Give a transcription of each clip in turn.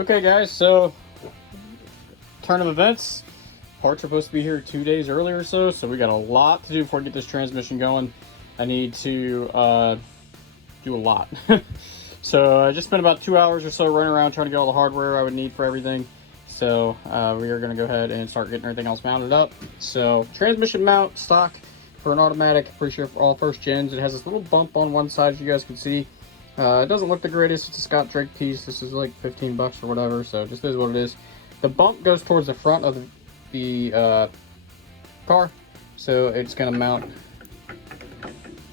Okay guys, so turn of events. Parts are supposed to be here 2 days earlier or so we got a lot to do before we get this transmission going. I need to do a lot. So I just spent about 2 hours or so running around trying to get all the hardware I would need for everything. So we are going to go ahead and start getting everything else mounted up. So transmission mount, stock for an automatic, pretty sure for all first gens. It has this little bump on one side, as you guys can see. It doesn't look the greatest. It's a Scott Drake piece. This is like 15 bucks or whatever, so it just is what it is. The bump goes towards the front of the car, so it's going to mount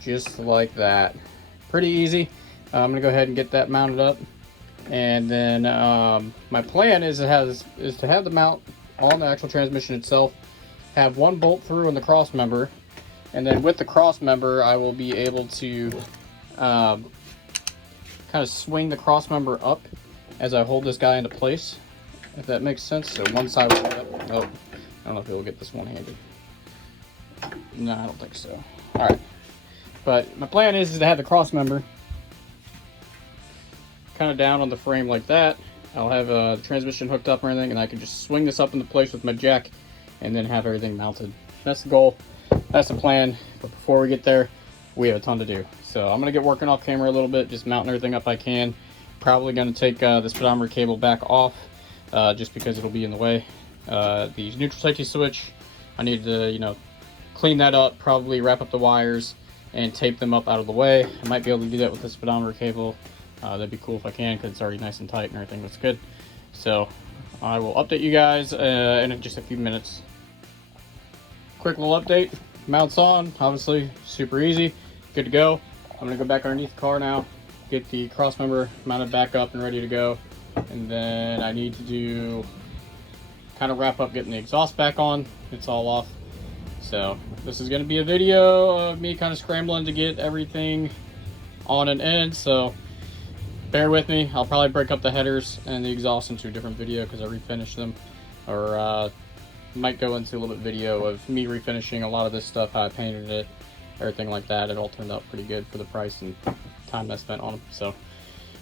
just like that. Pretty easy. I'm going to go ahead and get that mounted up. And then my plan is to have the mount on the actual transmission itself, have one bolt through in the cross member, and then with the cross member I will be able to kind of swing the cross member up as I hold this guy into place, if that makes sense. So one side will up. Oh, I don't know if it'll get this one-handed. No, I don't think so. All right, but my plan is to have the cross member kind of down on the frame like that. I'll have the transmission hooked up or anything, and I can just swing this up into place with my jack and then have everything mounted. That's the goal. That's the plan. But before we get there, we have a ton to do. So I'm going to get working off camera a little bit, just mounting everything up I can. Probably going to take the speedometer cable back off just because it'll be in the way. The neutral safety switch, I need to, clean that up, probably wrap up the wires and tape them up out of the way. I might be able to do that with the speedometer cable. That'd be cool if I can, because it's already nice and tight and everything looks good. So I will update you guys in just a few minutes. Quick little update. Mounts on, obviously super easy, good to go. I'm gonna go back underneath the car now, get the cross member mounted back up and ready to go. And then I need to do kind of wrap up getting the exhaust back on. It's all off. So this is gonna be a video of me kind of scrambling to get everything on and in. So bear with me. I'll probably break up the headers and the exhaust into a different video because I refinished them, or might go into a little bit video of me refinishing a lot of this stuff, how I painted it, everything like that. It all turned out pretty good for the price and time I spent on them. So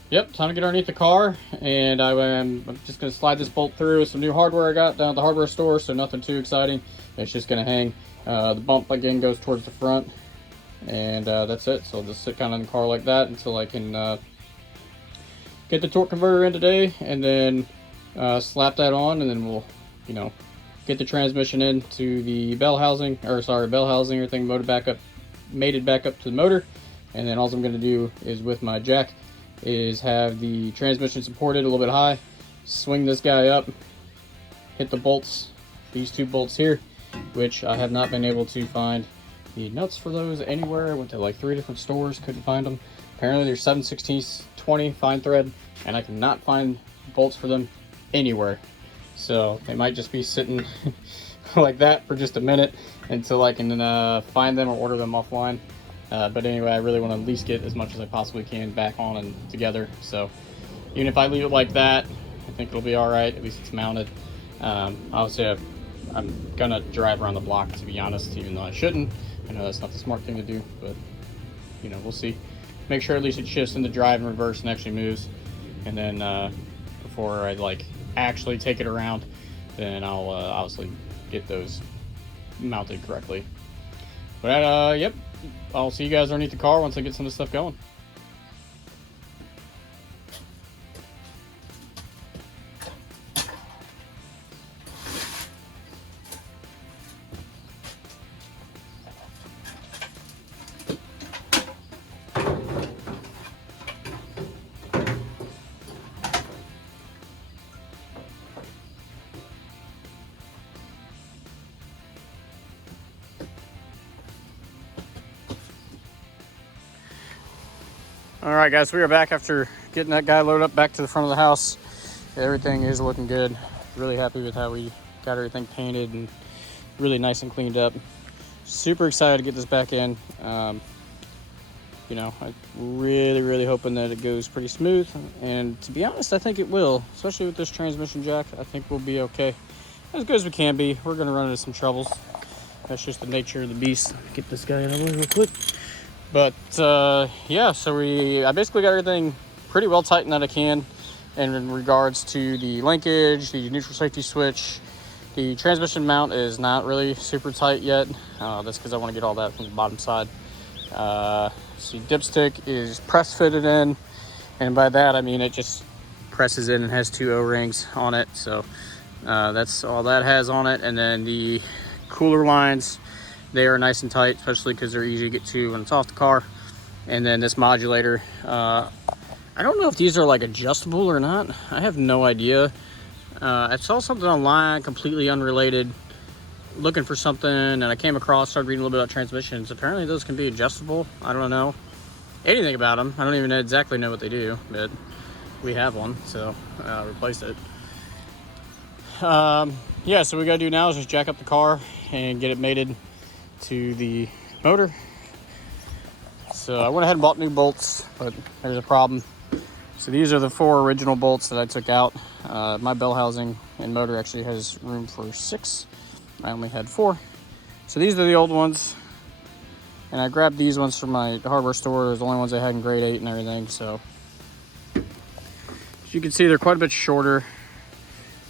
yep, time to get underneath the car, and I'm just going to slide this bolt through with some new hardware I got down at the hardware store, so nothing too exciting. It's just going to hang. The bump again goes towards the front, and that's it. So I'll just sit kind of in the car like that until I can get the torque converter in today, and then slap that on, and then we'll get the transmission into the bell housing, everything mated back up to the motor. And then all I'm going to do is, with my jack, is have the transmission supported a little bit high, swing this guy up, hit the bolts, these two bolts here, which I have not been able to find the nuts for those anywhere. I went to like 3 different stores, couldn't find them. Apparently they're 7/16 20 fine thread, and I cannot find bolts for them anywhere. So they might just be sitting like that for just a minute until I can find them or order them offline. But anyway, I really want to at least get as much as I possibly can back on and together. So even if I leave it like that, I think it'll be all right. At least it's mounted. Obviously, I'm gonna drive around the block, to be honest, even though I shouldn't. I know that's not the smart thing to do, but we'll see. Make sure at least it shifts into drive and reverse and actually moves. And then before I actually take it around, then I'll obviously get those mounted correctly. But yep, I'll see you guys underneath the car once I get some of this stuff going. All right, guys, we are back after getting that guy loaded up back to the front of the house. Everything is looking good. Really happy with how we got everything painted and really nice and cleaned up. Super excited to get this back in. I'm really hoping that it goes pretty smooth. And to be honest, I think it will, especially with this transmission jack. I think we'll be okay. As good as we can be. We're going to run into some troubles. That's just the nature of the beast. Get this guy out of the way real quick. But yeah, so I basically got everything pretty well tightened that I can. And in regards to the linkage, the neutral safety switch, the transmission mount is not really super tight yet. That's because I want to get all that from the bottom side. See, dipstick is press fitted in, and by that I mean it just presses in and has 2 O-rings on it. So that's all that has on it. And then the cooler lines, they are nice and tight, especially because they're easy to get to when it's off the car. And then this modulator, I don't know if these are like adjustable or not. I have no idea. I saw something online, completely unrelated, looking for something, and I came across, started reading a little bit about transmissions. Apparently those can be adjustable. I don't know anything about them. I don't even exactly know what they do, but we have one, so replaced it. Yeah, so what we gotta do now is just jack up the car and get it mated to the motor. So I went ahead and bought new bolts, but there's a problem. So these are the 4 original bolts that I took out. My bell housing and motor actually has room for 6. I only had 4. So these are the old ones. And I grabbed these ones from my hardware store. It was the only ones I had in grade 8 and everything. So as you can see, they're quite a bit shorter.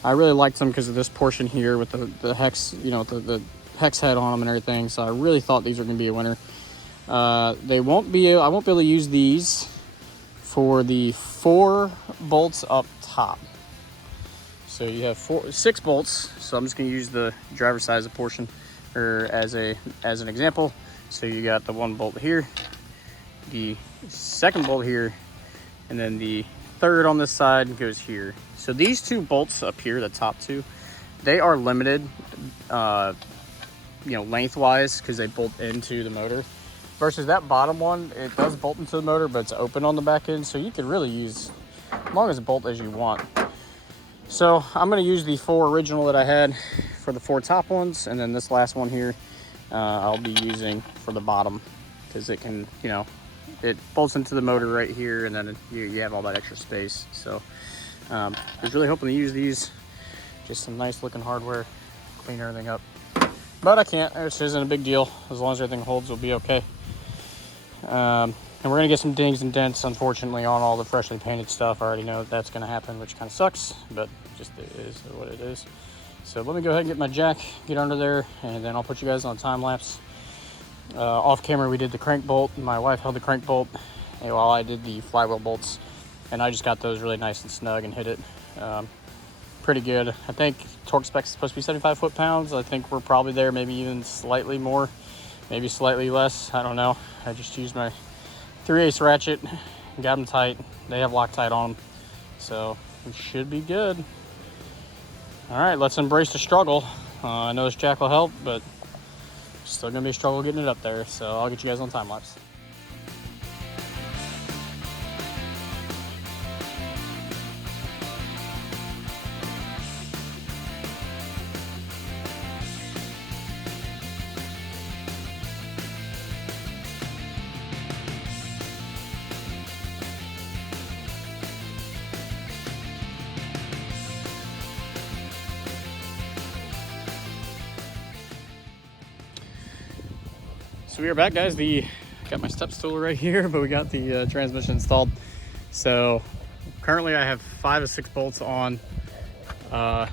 I really liked them because of this portion here with the hex, you know, the hex head on them and everything. So I really thought these were going to be a winner. I won't be able to use these for the 4 bolts up top. So you have 6 bolts. So I'm just going to use the driver's side as a portion, or as an example. So you got the 1 bolt here, the 2nd bolt here, and then the 3rd on this side goes here. So these 2 bolts up here, the top 2, they are limited, lengthwise, because they bolt into the motor. Versus that bottom one, it does bolt into the motor, but it's open on the back end, so you could really use as long as a bolt as you want. So I'm going to use the 4 original that I had for the 4 top ones, and then this last one here I'll be using for the bottom, because it can, it bolts into the motor right here, and then you have all that extra space. So I was really hoping to use these, just some nice looking hardware, clean everything up. But I can't, which isn't a big deal. As long as everything holds, we'll be okay. And we're gonna get some dings and dents, unfortunately, on all the freshly painted stuff. I already know that's gonna happen, which kind of sucks, but just it is what it is. So let me go ahead and get my jack, get under there, and then I'll put you guys on a time lapse. Off camera, we did the crank bolt. My wife held the crank bolt while I did the flywheel bolts, and I just got those really nice and snug and hit it pretty good. I think torque spec is supposed to be 75 foot-pounds. I think we're probably there, maybe even slightly more, maybe slightly less. I don't know. I just used my 3/8 ratchet, got them tight. They have Loctite on them, so we should be good. All right, let's embrace the struggle. I know this jack will help, but still gonna be a struggle getting it up there. So I'll get you guys on time lapse. So we are back, guys. Got my step stool right here, but we got the transmission installed. So currently I have 5 of 6 bolts on. The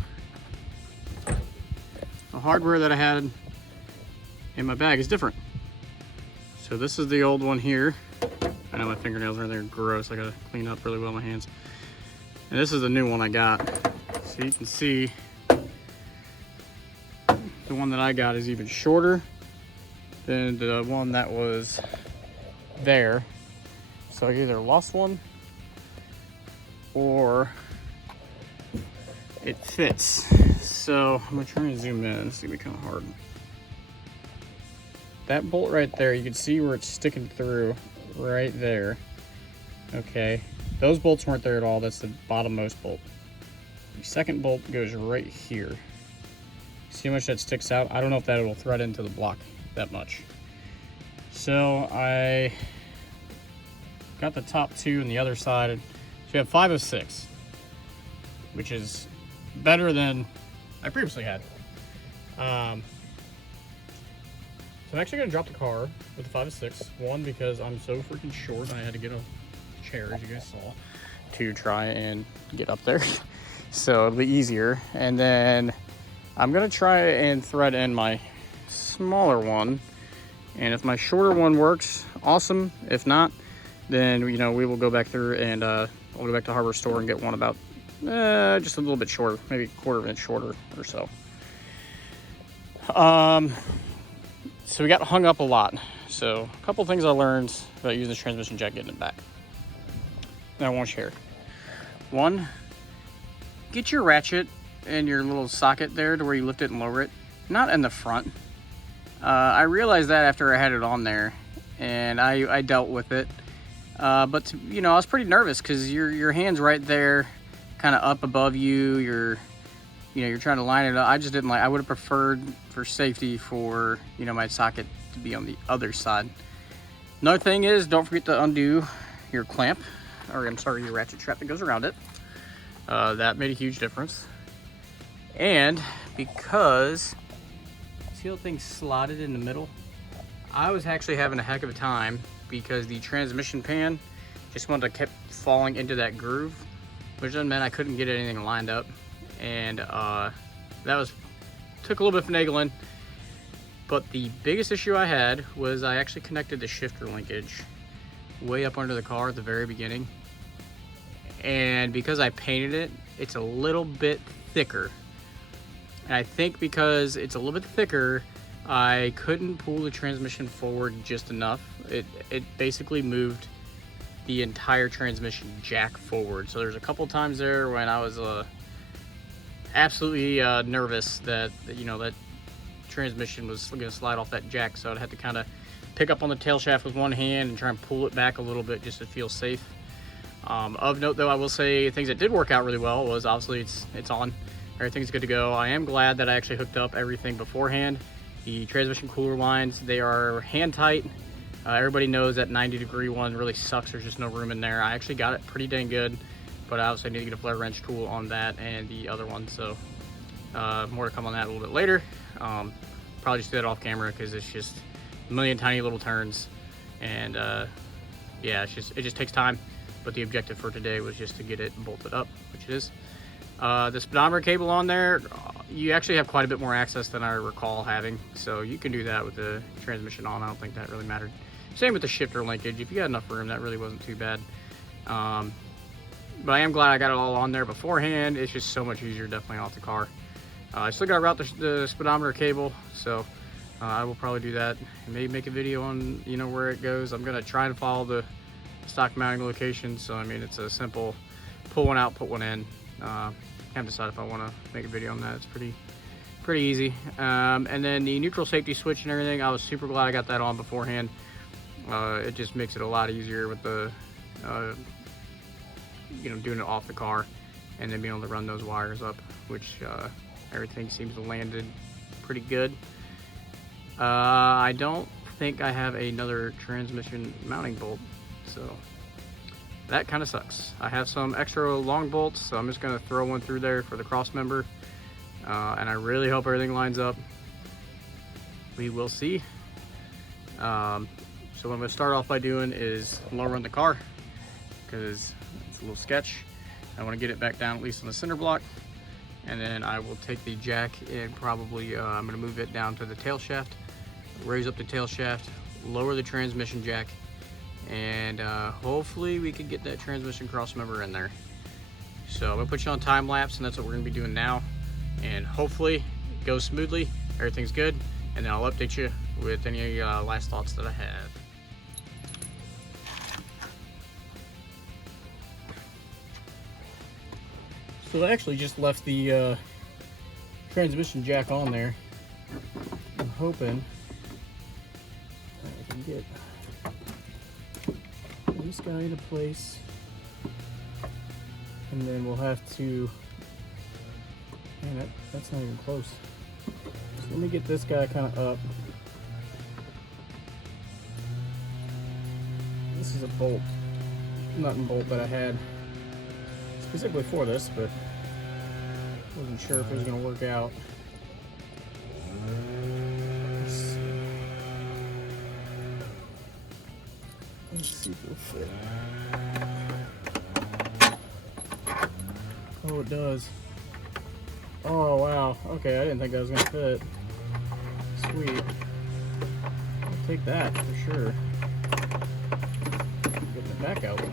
hardware that I had in my bag is different. So this is the old one here. I know my fingernails are in there gross. I gotta clean up really well my hands. And this is the new one I got. So you can see the one that I got is even shorter than the one that was there. So I either lost one or it fits. So I'm gonna try and zoom in. It's gonna be kind of hard. That bolt right there, you can see where it's sticking through right there. Okay, those bolts weren't there at all. That's the bottommost bolt. The second bolt goes right here. See how much that sticks out? I don't know if that will thread into the block that much. So I got the top 2 on the other side. So you have 5 of 6, which is better than I previously had. So I'm actually gonna drop the car with the 5 of 6. One, because I'm so freaking short, I had to get a chair, as you guys saw. to try and get up there. So it'll be easier. And then I'm gonna try and thread in my smaller one. And if my shorter one works, awesome. If not, then we will go back through and I'll go back to Hardware Store and get one about just a little bit shorter, maybe a quarter of an inch shorter or so. So we got hung up a lot. So a couple things I learned about using the transmission jack getting it back that I want to share. One, get your ratchet and your little socket there to where you lift it and lower it, not in the front. I realized that after I had it on there, and I dealt with it. But I was pretty nervous because your hand's right there, kind of up above you. You're trying to line it up. I just didn't like. I would have preferred, for safety, for my socket to be on the other side. Another thing is, don't forget to undo your clamp, or I'm sorry, your ratchet strap that goes around it. That made a huge difference. And because see how things slotted in the middle, I was actually having a heck of a time because the transmission pan just kept falling into that groove, which then meant I couldn't get anything lined up. And that took a little bit of finagling. But the biggest issue I had was I actually connected the shifter linkage way up under the car at the very beginning. And because I painted it, it's a little bit thicker. And I think because it's a little bit thicker, I couldn't pull the transmission forward just enough. It basically moved the entire transmission jack forward. So there's a couple times there when I was absolutely nervous that that transmission was going to slide off that jack. So I'd have to kind of pick up on the tail shaft with one hand and try and pull it back a little bit just to feel safe. Of note, though, I will say things that did work out really well was obviously it's on. Everything's good to go. I am glad that I actually hooked up everything beforehand. The transmission cooler lines, they are hand tight. Everybody knows that 90-degree one really sucks. There's just no room in there. I actually got it pretty dang good, but I obviously need to get a flare wrench tool on that and the other one. So more to come on that a little bit later. Probably just do that off camera because it's just a million tiny little turns. And yeah, it just takes time. But the objective for today was just to get it bolted up, which it is. The speedometer cable on there, you actually have quite a bit more access than I recall having. So you can do that with the transmission on. I don't think that really mattered. Same with the shifter linkage. If you got enough room, that really wasn't too bad. But I am glad I got it all on there beforehand. It's just so much easier definitely off the car. I still got to route the speedometer cable, so I will probably do that. Maybe make a video on where it goes. I'm going to try and follow the stock mounting location. So I mean, it's a simple pull one out, put one in. Can't decide if I want to make a video on that. It's pretty easy. And then the neutral safety switch and everything, I was super glad I got that on beforehand. It just makes it a lot easier with the doing it off the car and then being able to run those wires up, which everything seems to landed pretty good. I don't think I have another transmission mounting bolt, so that kind of sucks. I have some extra long bolts, so I'm just going to throw one through there for the Crossmember, and I really hope everything lines up. We will see. So what I'm going to start off by doing is lowering the car because it's a little sketch. I want to get it back down at least on the center block, and then I will take the jack and probably I'm going to move it down to the tail shaft, raise up the tail shaft, lower the transmission jack, and hopefully we can get that transmission Crossmember in there. So I'm going to put you on time lapse, and that's what we're going to be doing now, and hopefully it goes smoothly, everything's good, and then I'll update you with any last thoughts that I have. So I actually just left the transmission jack on there. I'm hoping I can get this guy into place, and then we'll have to, man, that's not even close. So let me get this guy kind of up. This is a bolt, nut and bolt that I had specifically for this, but wasn't sure if it was going to work out. Let's see if it'll fit. Oh, it does. Oh, wow. Okay, I didn't think that was going to fit. Sweet. I'll take that for sure. Get the back out. Okay.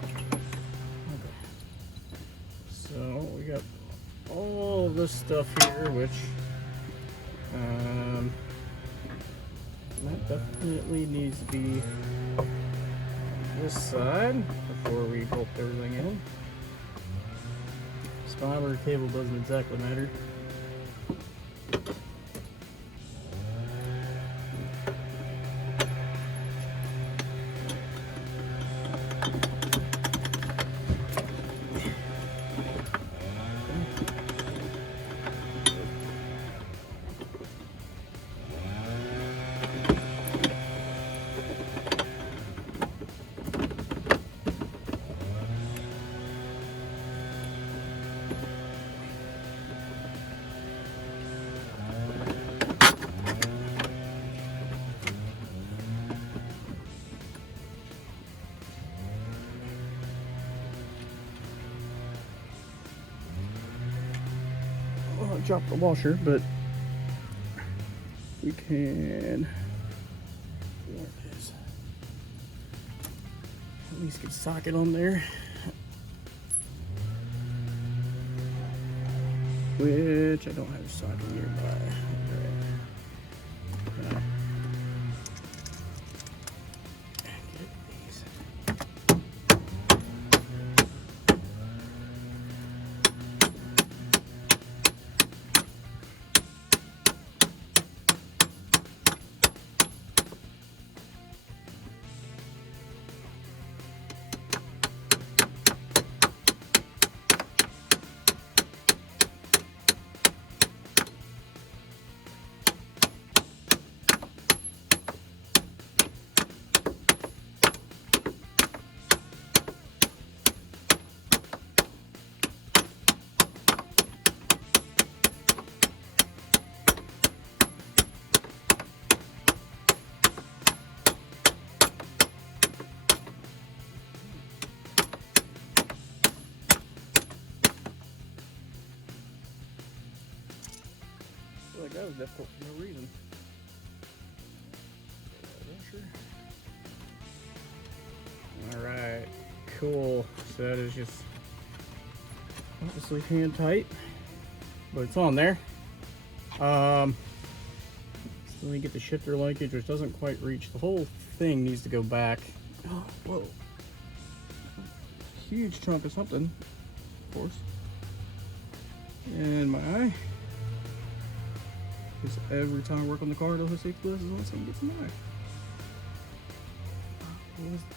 So, we got all of this stuff here, which that definitely needs to be on this side before we bolt everything in. Spoiler cable doesn't exactly matter. Drop the washer, but we can at least get a socket on there, which I don't have a socket nearby. Right. Get these. Like that was difficult for no reason. Alright, cool. So that is just obviously hand tight, but it's on there. Still need to get the shifter linkage, which doesn't quite reach. The whole thing needs to go back. Oh, whoa. Huge chunk of something, of course. And my eye. Because every time I work on the car, those safety glasses on, something gets in my eye. What was that?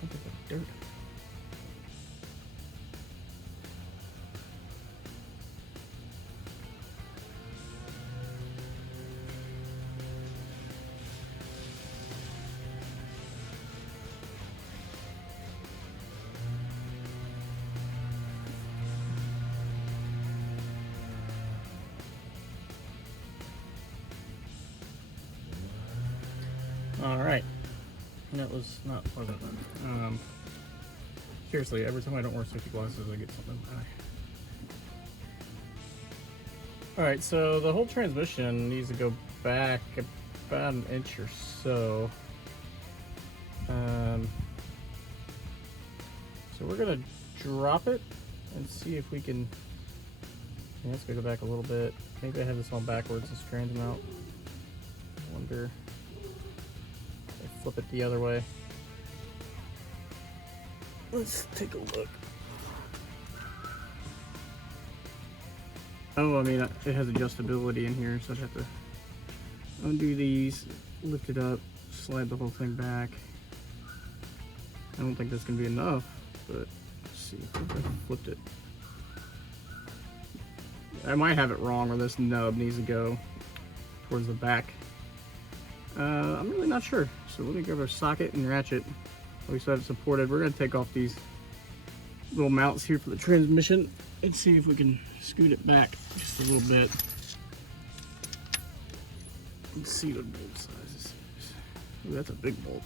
Chunk of dirt. Alright, that was not pleasant. Seriously, every time I don't wear safety glasses, I get something in my eye. Alright, so the whole transmission needs to go back about an inch or so. So we're going to drop it and see if we can... Yeah, let's go back a little bit. Maybe I have this on backwards, this trans mount. I wonder... Flip it the other way. Let's take a look. Oh, I mean, it has adjustability in here, so I'd have to undo these, lift it up, slide the whole thing back. I don't think that's going to be enough, but let's see if I flipped it. I might have it wrong where this nub needs to go towards the back. I'm really not sure. So let me grab our socket and ratchet. We still have it supported. We're going to take off these little mounts here for the transmission and see if we can scoot it back just a little bit. Let's see what bolt size this is. Ooh, that's a big bolt.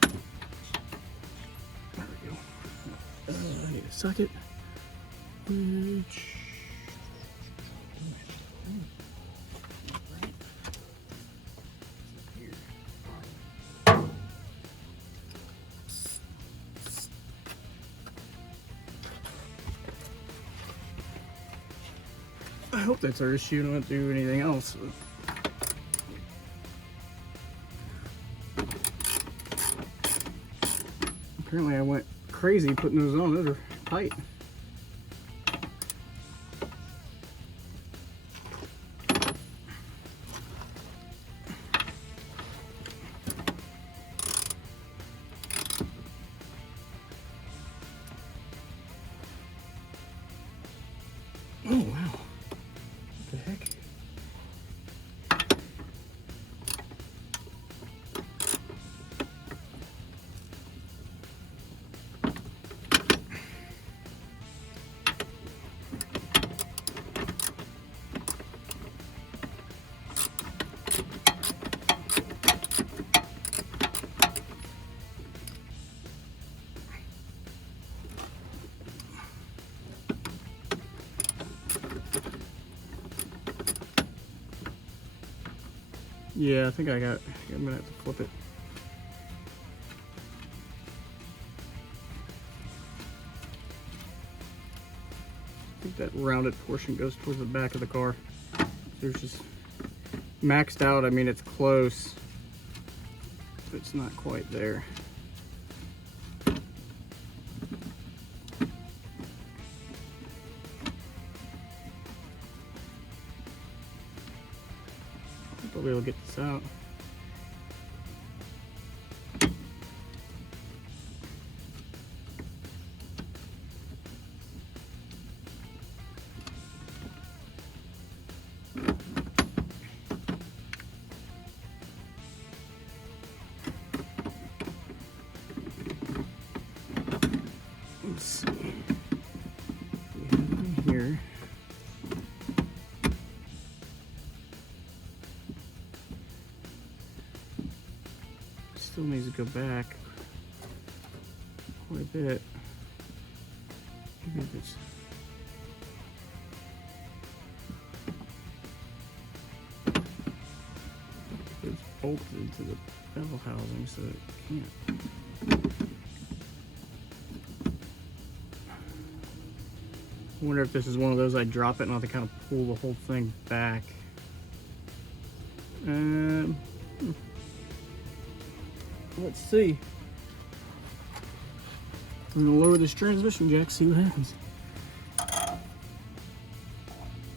There we go. I need to suck it. Which... I hope that's our issue. Don't have to do anything else. Apparently I went crazy putting those on. Those are tight. Oh wow. What the heck? Yeah, I think I'm gonna have to flip it. I think that rounded portion goes towards the back of the car. There's just maxed out. I mean, it's close, but it's not quite there. I'll be able to get this out. Let's see. We have it in here. Still needs to go back quite a bit. Even if it's bolted into the bevel housing, so it can't. I wonder if this is one of those I drop it and I'll have to kind of pull the whole thing back. Let's see. I'm gonna lower this transmission jack, see what happens.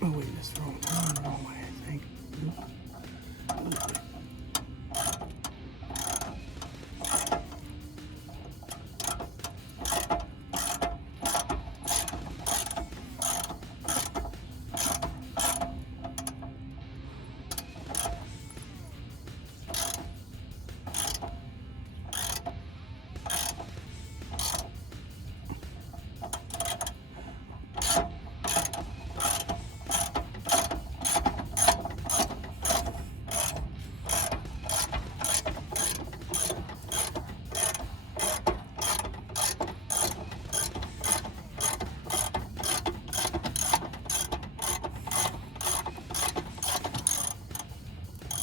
Oh wait, that's the wrong turn, the wrong way, I think.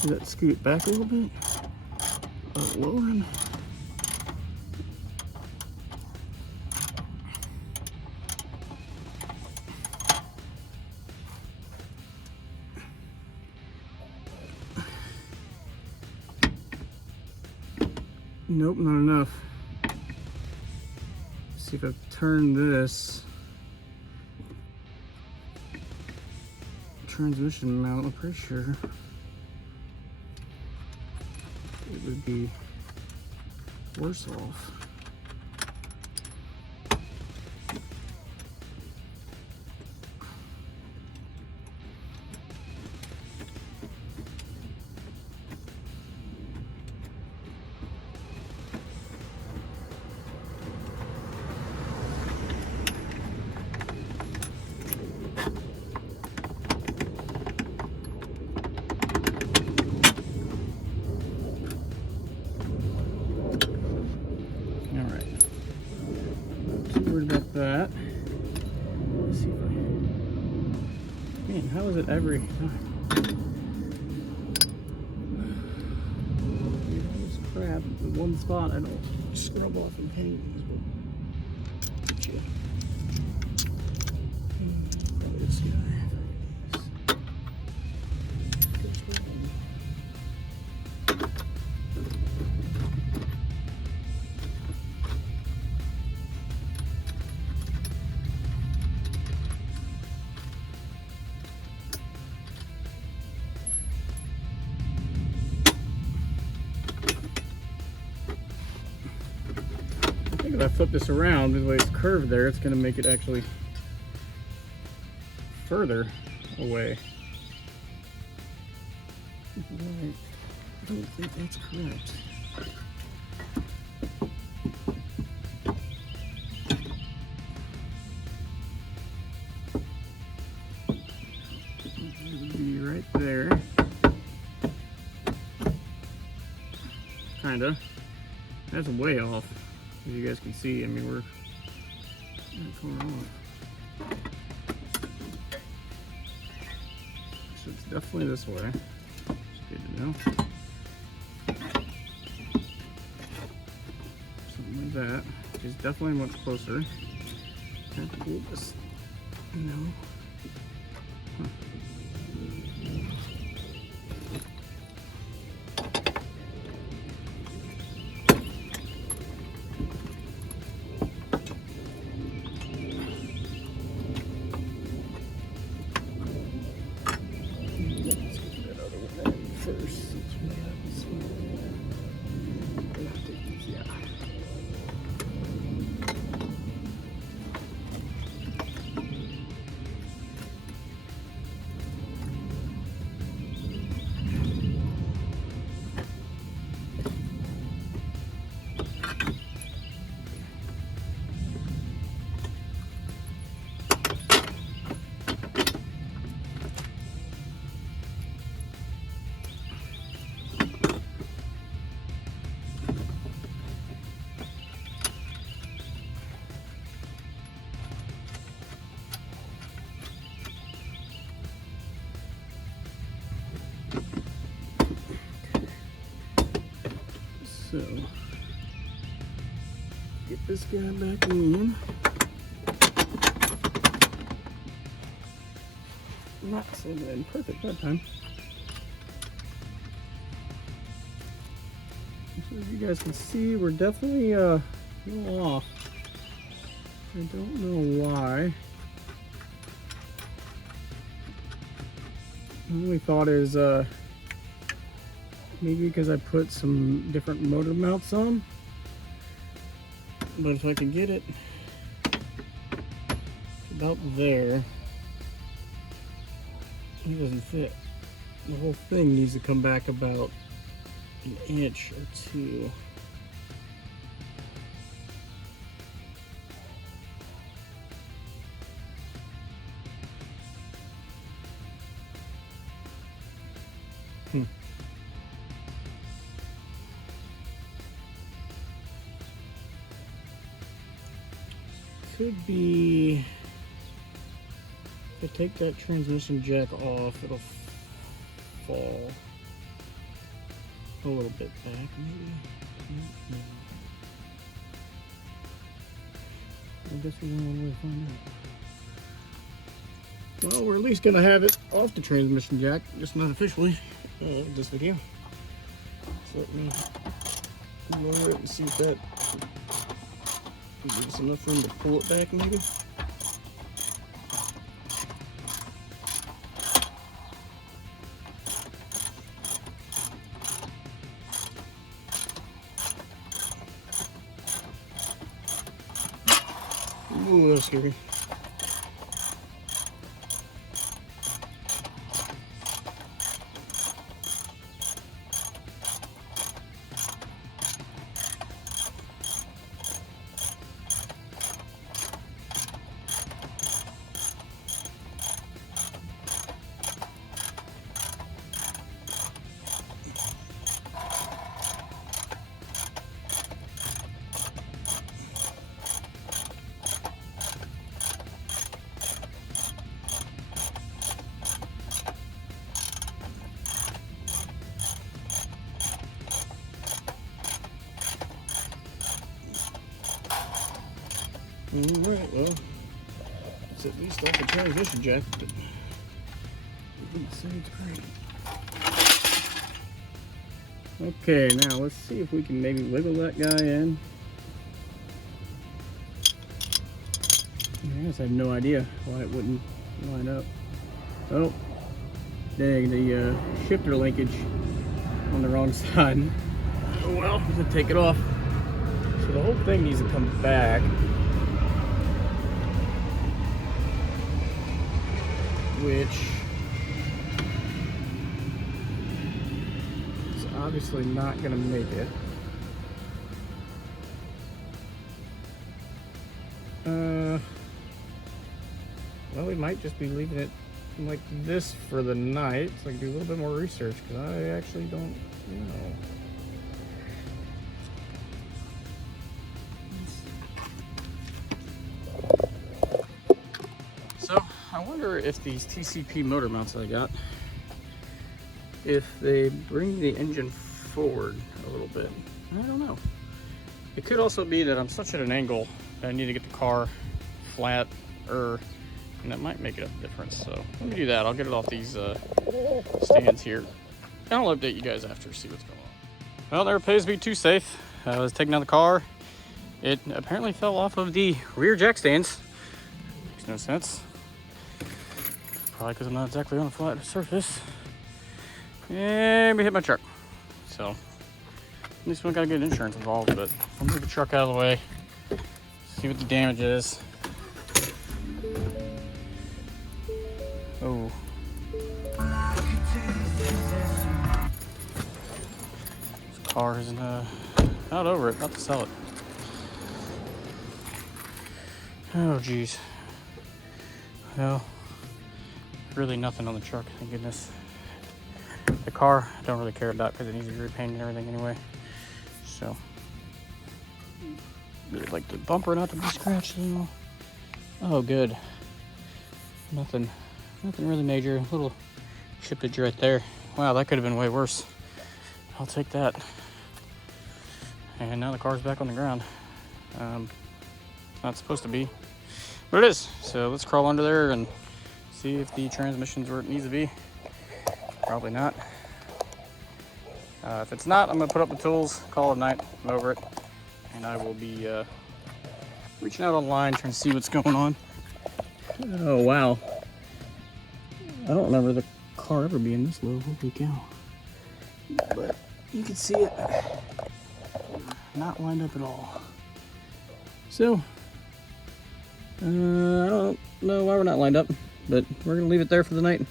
Does that scoot it back a little bit? Oh, lowering. Nope, not enough. Let's see if I turn this transmission mount, I'm pretty sure it would be worse off. Let's see if I... Man, how is it every time? Crap, in one spot I don't scrub off and paint these, but get you. Probably this guy. If I flip this around, the way it's curved there, it's going to make it actually further away. Right. I don't think that's correct. It would be right there. Kinda. That's way off. As you guys can see, I mean, we're not far off. So it's definitely this way. It's good to know. Something like that. It's definitely much closer. Have to do this. No. Huh. So, get this guy back in. Not slid in perfect that time. So as you guys can see, we're definitely a little off. I don't know why. My only thought is maybe because I put some different motor mounts on. But if I can get it about there, it doesn't fit. The whole thing needs to come back about an inch or two. Could be, if I take that transmission jack off, it'll fall a little bit back, maybe. I guess we don't know where to find out. Well, we're at least gonna have it off the transmission jack, just not officially, this video. So let me lower it and see if that gives us enough room to pull it back, maybe. Ooh, a little scary. Alright, well, it's at least off the transmission jack, but I wouldn't say it's great. Okay, now let's see if we can maybe wiggle that guy in. I guess I have no idea why it wouldn't line up. Oh, dang, the shifter linkage on the wrong side. Oh well, I'm gonna take it off. So the whole thing needs to come back. Which is obviously not gonna make it. Well, we might just be leaving it like this for the night, so I can do a little bit more research, because I actually don't know. So, I wonder if these TCP motor mounts I got, if they bring the engine forward a little bit. I don't know. It could also be that I'm such at an angle that I need to get the car flat, and that might make a difference. So let me do that. I'll get it off these stands here, and I'll update you guys after, see what's going on. Well, there appears to be too safe. I was taking out the car. It apparently fell off of the rear jack stands. Makes no sense. Probably because I'm not exactly on a flat surface. And we hit my truck. So at least we don't gotta get insurance involved, but I'll move the truck out of the way, see what the damage is. Oh. This car isn't not over it, not to sell it. Oh geez. Well, really nothing on the truck, thank goodness. The car I don't really care about because it needs to be repainted and everything anyway. So really like the bumper not to be scratched though. Oh good. Nothing really major. A little chippage right there. Wow, that could have been way worse. I'll take that. And now the car's back on the ground. Not supposed to be, but it is. So let's crawl under there and see if the transmission's where it needs to be. Probably not. If it's not, I'm gonna put up the tools, call it a night, I'm over it, and I will be reaching out online trying to see what's going on. Oh wow. I don't remember the car ever being this low, holy cow. But you can see it not lined up at all. So, I don't know why we're not lined up, but we're gonna leave it there for the night.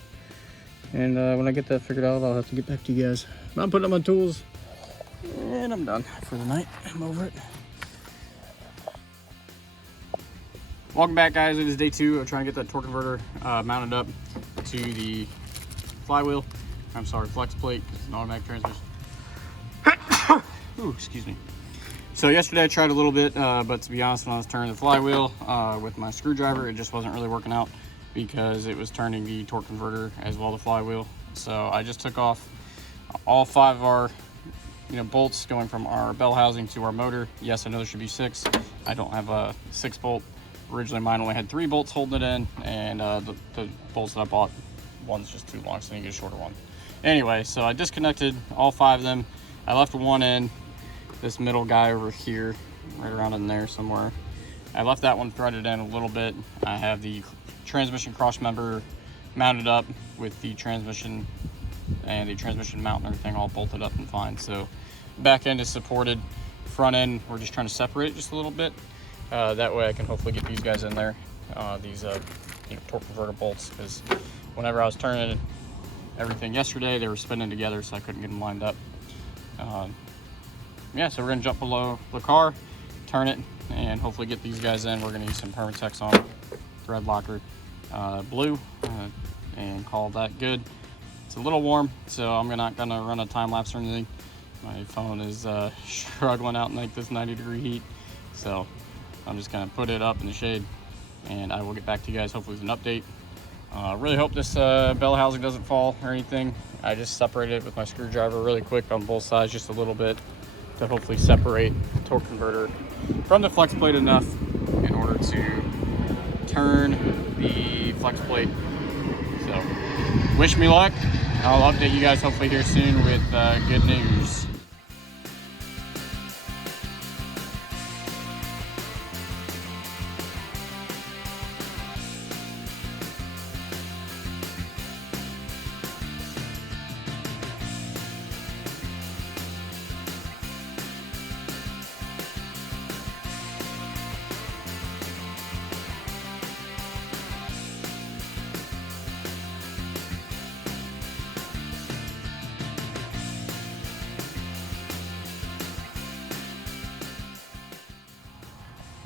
And when I get that figured out, I'll have to get back to you guys. I'm putting up my tools, and I'm done for the night. I'm over it. Welcome back, guys. It is day 2 of trying to get that torque converter mounted up to the flywheel. I'm sorry, flex plate. It's an automatic transmission. Ooh, excuse me. So yesterday I tried a little bit, but to be honest, when I was turning the flywheel with my screwdriver, it just wasn't really working out because it was turning the torque converter as well as the flywheel. So I just took off all 5 of our bolts going from our bell housing to our motor. Yes, I know there should be 6. I don't have a 6 bolt. Originally mine only had 3 bolts holding it in, and the bolts that I bought, one's just too long, so I need to get a shorter one. Anyway, so I disconnected all 5 of them. I left one in, this middle guy over here, right around in there somewhere. I left that one threaded in a little bit. I have the transmission crossmember mounted up with the transmission and the transmission mount and everything all bolted up and fine. So back end is supported. Front end, we're just trying to separate it just a little bit. That way I can hopefully get these guys in there, these torque converter bolts, because whenever I was turning everything yesterday, they were spinning together, so I couldn't get them lined up. Yeah, so we're gonna jump below the car, turn it, and hopefully get these guys in. We're gonna use some Permatex on thread locker blue, and call that good. It's a little warm, so I'm not gonna run a time lapse or anything. My phone is struggling out in like this 90-degree heat, so I'm just gonna put it up in the shade, and I will get back to you guys hopefully with an update. Really hope this bell housing doesn't fall or anything. I just separated it with my screwdriver really quick on both sides, just a little bit, to hopefully separate the torque converter from the flex plate enough in order to turn the flex plate. So wish me luck. I'll update you guys hopefully here soon with good news.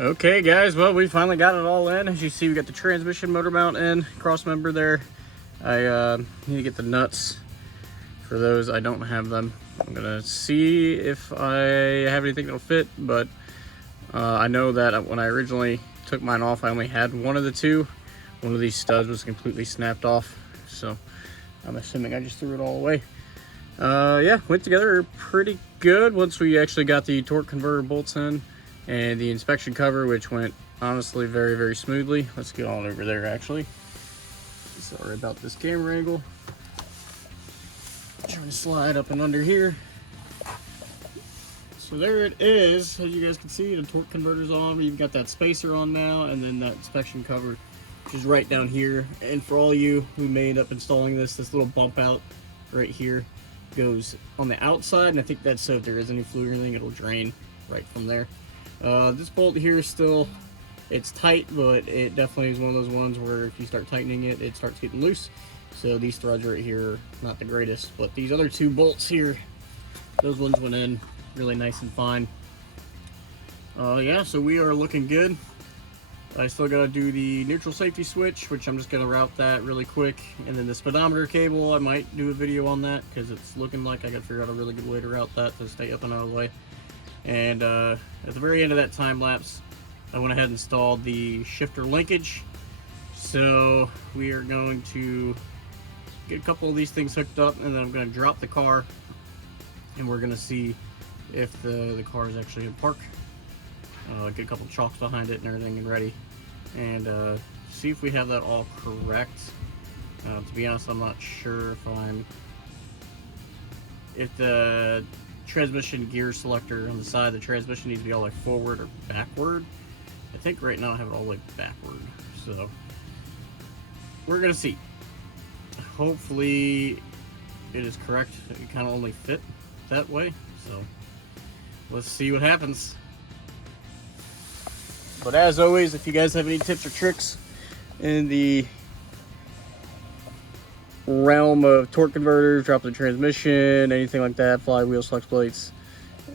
Okay guys, well, we finally got it all in. As you see, we got the transmission motor mount in, Crossmember there. I need to get the nuts for those. I don't have them. I'm gonna see if I have anything that'll fit, but I know that when I originally took mine off, I only had one of the two. One of these studs was completely snapped off, so I'm assuming I just threw it all away. Yeah, went together pretty good once we actually got the torque converter bolts in and the inspection cover, which went honestly very, very smoothly. Let's get on over there actually. Sorry about this camera angle. Trying to slide up and under here. So there it is. As you guys can see, the torque converter's on. We've got that spacer on now, and then that inspection cover, which is right down here. And for all you who may end up installing this little bump out right here goes on the outside, and I think that's so if there is any fluid or anything, it'll drain right from there. This bolt here is still, it's tight, but it definitely is one of those ones where if you start tightening it, it starts getting loose. So these threads right here are not the greatest, but these other two bolts here, those ones went in really nice and fine. Yeah, so we are looking good. I still gotta do the neutral safety switch, which I'm just gonna route that really quick. And then the speedometer cable, I might do a video on that because it's looking like I gotta figure out a really good way to route that to stay up and out of the way. And at the very end of that time lapse, I went ahead and installed the shifter linkage. So we are going to get a couple of these things hooked up, and then I'm going to drop the car, and we're going to see if the car is actually in park. Get a couple chocks behind it and everything and ready, and see if we have that all correct. To be honest, I'm not sure if the transmission gear selector on the side of the transmission needs to be all the way forward or backward. I think right now I have it all the way backward, so we're gonna see. Hopefully it is correct. It kind of only fit that way, so let's see what happens. But as always, if you guys have any tips or tricks in the realm of torque converters, drop the transmission, anything like that, flywheels, flex plates,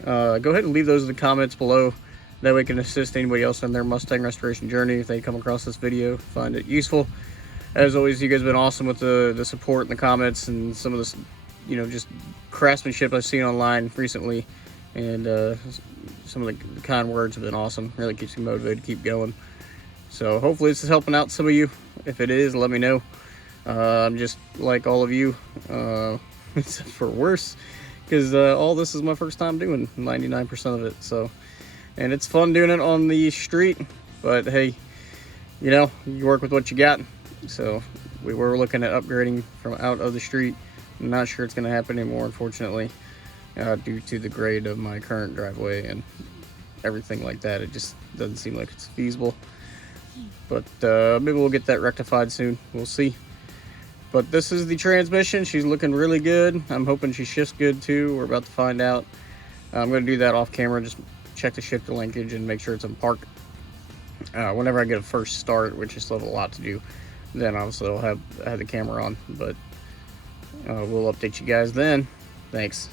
go ahead and leave those in the comments below. That way I can assist anybody else on their Mustang restoration journey if they come across this video, find it useful. As always, you guys have been awesome with the support in the comments and some of this, you know, just craftsmanship I've seen online recently, and some of the kind words have been awesome. Really keeps me motivated to keep going. So hopefully this is helping out some of you. If it is, let me know. I'm just like all of you, except for worse, because all this is my first time doing 99% of it. So, and it's fun doing it on the street, but hey, you know, you work with what you got. So we were looking at upgrading from out of the street. I'm not sure it's going to happen anymore, unfortunately, due to the grade of my current driveway and everything like that. It just doesn't seem like it's feasible, but maybe we'll get that rectified soon. We'll see. But this is the transmission. She's looking really good. I'm hoping she shifts good too. We're about to find out. I'm going to do that off camera, just check the shifter linkage and make sure it's in park. Whenever I get a first start, which I still have a lot to do, then obviously I'll have the camera on, but we'll update you guys then. Thanks.